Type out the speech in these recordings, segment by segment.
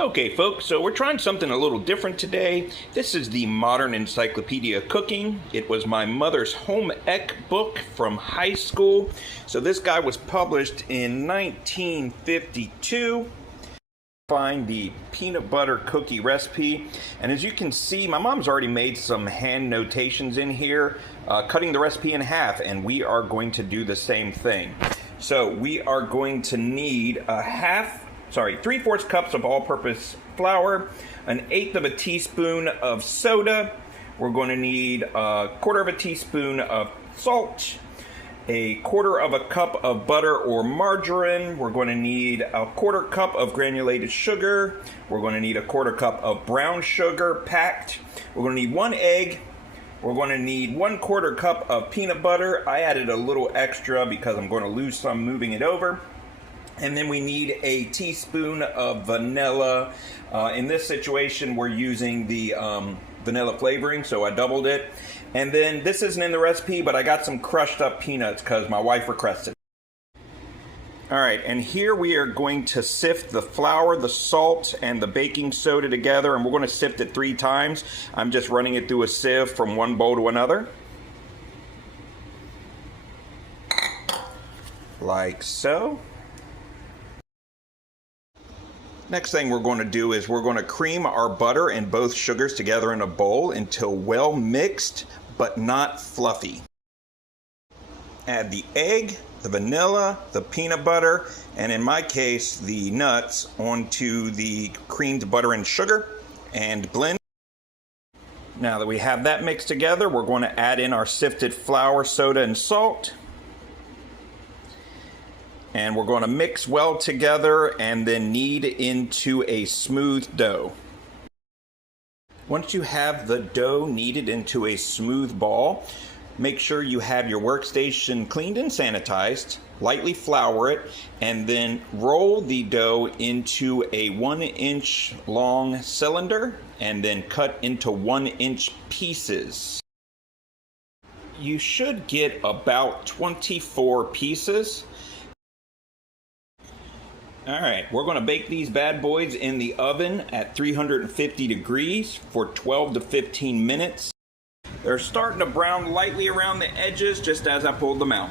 Okay folks, so we're trying something a little different today. This is the Modern Encyclopedia Cooking. It was my mother's home ec book from high school. So this guy was published in 1952. Find the peanut butter cookie recipe, and as you can see, my mom's already made some hand notations in here, cutting the recipe in half, and we are going to do the same thing. So we are going to need 3/4 cups of all-purpose flour, 1/8 of a teaspoon of soda. We're going to need 1/4 of a teaspoon of salt, 1/4 of a cup of butter or margarine. We're going to need 1/4 cup of granulated sugar. We're going to need 1/4 cup of brown sugar packed. We're going to need 1 egg. We're going to need 1/4 cup of peanut butter. I added a little extra because I'm going to lose some moving it over. And then we need a teaspoon of vanilla. In this situation, we're using the vanilla flavoring, so I doubled it. And then this isn't in the recipe, but I got some crushed up peanuts because my wife requested. All right, and here we are going to sift the flour, the salt, and the baking soda together, and we're going to sift it 3 times. I'm just running it through a sieve from one bowl to another. Like so. Next thing we're going to do is we're going to cream our butter and both sugars together in a bowl until well mixed but not fluffy. Add the egg, the vanilla, the peanut butter, and in my case the nuts onto the creamed butter and sugar and blend. Now that we have that mixed together, we're going to add in our sifted flour, soda, and salt. And we're going to mix well together and then knead into a smooth dough. Once you have the dough kneaded into a smooth ball, make sure you have your workstation cleaned and sanitized, lightly flour it, and then roll the dough into a 1-inch long cylinder and then cut into 1-inch pieces. You should get about 24 pieces. Alright, we're going to bake these bad boys in the oven at 350 degrees for 12 to 15 minutes. They're starting to brown lightly around the edges just as I pulled them out.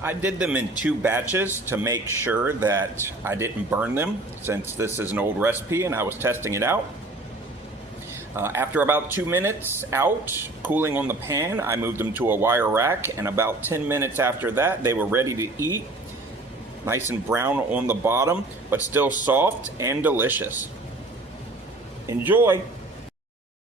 I did them in 2 batches to make sure that I didn't burn them, since this is an old recipe and I was testing it out. After about 2 minutes out, cooling on the pan, I moved them to a wire rack, and about 10 minutes after that, they were ready to eat. Nice and brown on the bottom, but still soft and delicious. Enjoy!